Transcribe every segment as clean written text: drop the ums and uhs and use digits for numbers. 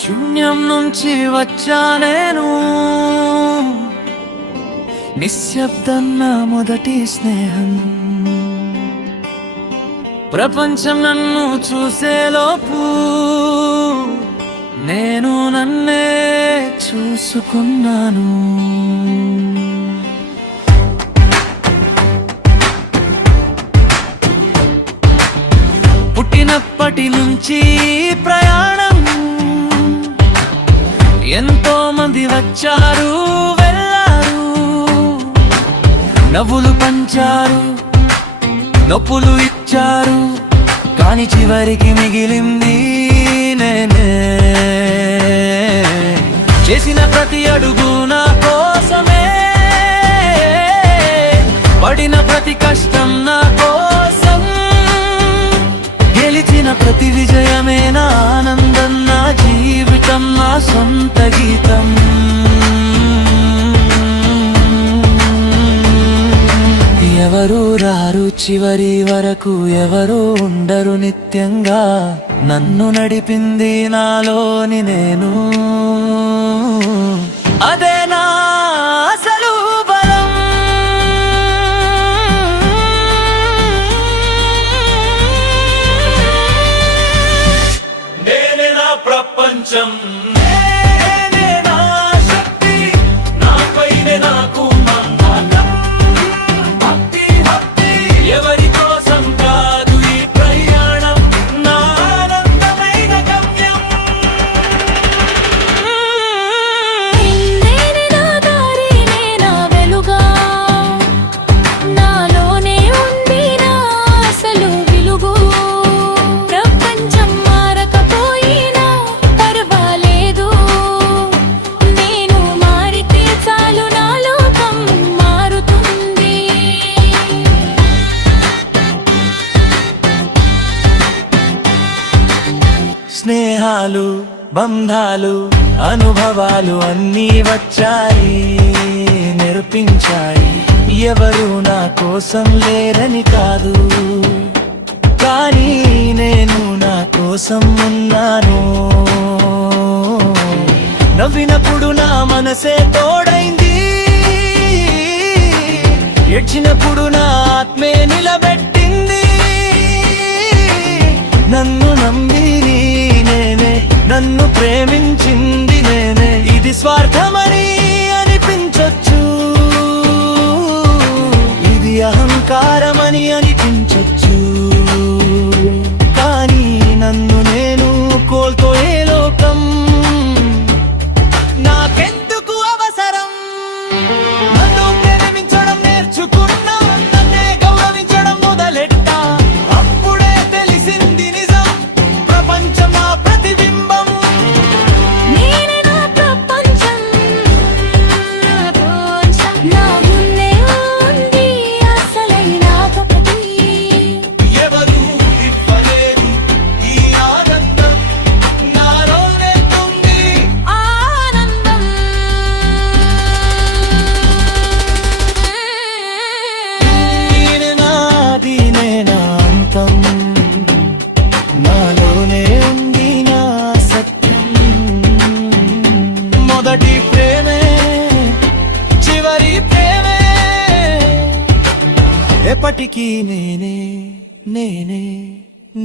శూన్యం నుంచి వచ్చా నేను, నిశ్శబ్దన్న మొదటి స్నేహం. ప్రపంచం నన్ను చూసేలోపు నేను నన్నే చూసుకున్నాను. పుట్టినప్పటి నుంచి ప్రయాణం, ఎంతో మంది వచ్చారు వెళ్ళారు, నవ్వులు పంచారు, నొప్పులు ఇచ్చారు, కాని చివరికి మిగిలింది నేనే. చేసిన ప్రతి అడుగు నా కోసమే, పడిన ప్రతి కష్టం నా కోసం, గెలిచిన ప్రతి విజయమే నా ఆనందం, నా జీవితం నా సొంత గీతం. ఎవరు రారు చివరి వరకు, ఎవరు ఉండరు నిత్యంగా, నన్ను నడిపింది నాలోని నేను, అదే నా అసలు బలం. నేనే నా ప్రపంచం, నేనే నా శక్తి, నాపైనే నాకు నమ్మకం. భక్తి భక్తి ఎవరి కోసం కాదు ఈ ప్రయాణం, నా ఆనందమైన గమ్యం. నేనే నా దారి, నా వెలుగా, నాలోనే ఉంది నా అసలు వెలుగు. ప్రపంచం మారకపోయినా పర్వాలేదు, నేను మారితే చాలు నా లోకం మారుతుంది. స్నేహాలు బంధాలు అనుభవాలు అన్నీ వచ్చాయి, నేర్పించాయి. ఎవరు నా కోసం లేరని కాదు, కానీ నేను నా కోసం ఉన్నాను. నవ్వినప్పుడు నా మనసే తోడైంది, ఏడ్చినప్పుడు నా ఆత్మే నిలబెట్టింది. నన్ను నమ్మింది నేనే, నన్ను ప్రేమించింది నేనే. ఇది స్వార్థమని అనిపించొచ్చు, ఇది అహంకారమని అనిపించొచ్చు, కానీ నన్ను నేను కోల్పోయే లోకం నాకెందుకు అవసరం. నన్ను ప్రేమించడం నేర్చుకున్నా, నన్నే గౌరవించడం మొదలెట్టా, అప్పుడే తెలిసింది నిజం, ప్రపంచం నా ప్రతిబింబం. నేనే నా ప్రపంచం, నా ముందే ఉంది అసలైన ఒకటి. ఎవరు ఇవ్వలేరు ఈ ఆనందం, నాలోనే ఉంది ఆనందం. నేనే నాది నేనా అంతం, నాలోనే ఉంది నా సత్యం. మొదటి ప్రేమే చివరి ప్రేమే, ఎప్పటికీ నేనే నేనే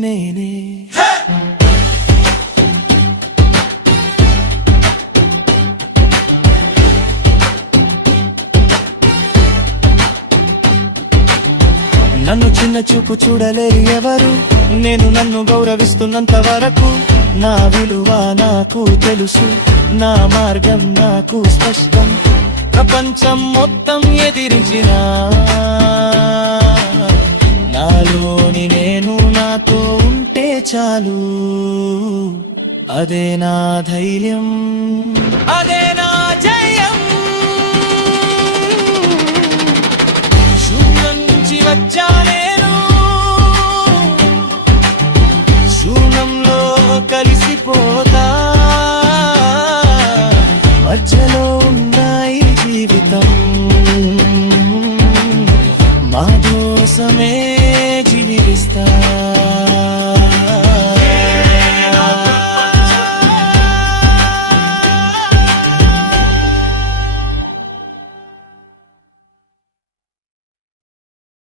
నేనే. నన్ను చిన్న చూపు చూడలేరు ఎవరు, నేను నన్ను గౌరవిస్తున్నంత వరకు. నా విలువ నాకు తెలుసు, నా మార్గం నాకు స్పష్టం. ప్రపంచం మొత్తం ఎదిరించినా, నాలోని నేను నాతో ఉంటే చాలు, అదే నా ధైర్యం, అదే నా